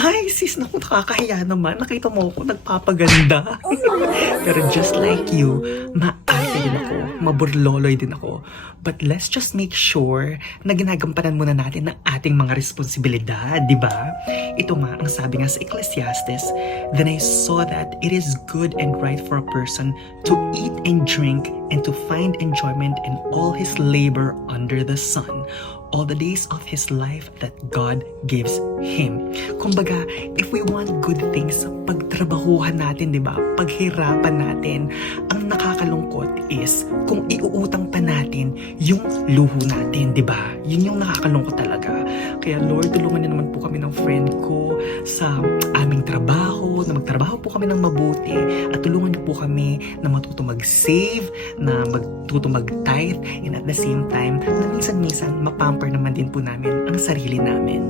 Ay, sis, naku, nakakahiya naman. Nakita mo ako, nagpapaganda. Pero just like you, maarte din ako, maburloloy din ako. But let's just make sure na ginagampanan muna natin ang ating mga responsibilidad, di ba? Ito nga, ang sabi nga sa Ecclesiastes, "Then I saw that it is good and right for a person to eat and drink and to find enjoyment in all his labor under the sun, all the days of his life that God gives him." Kumbaga, if we want good things, pagtrabahuhan natin, di ba? Paghirapan natin. Ang nakakalungkot is kung iuutang pa natin yung luho natin, di ba? Yun yung nakakalungkot talaga. Kaya Lord, tulungan niyo naman po kami ng friend ko sa aming trabaho, na magtrabaho po kami ng mabuti, at tulungan niyo po kami na matuto mag-save, na matuto mag-tithe, and at the same time, na minsan-minsan mapamper naman din po namin ang sarili namin.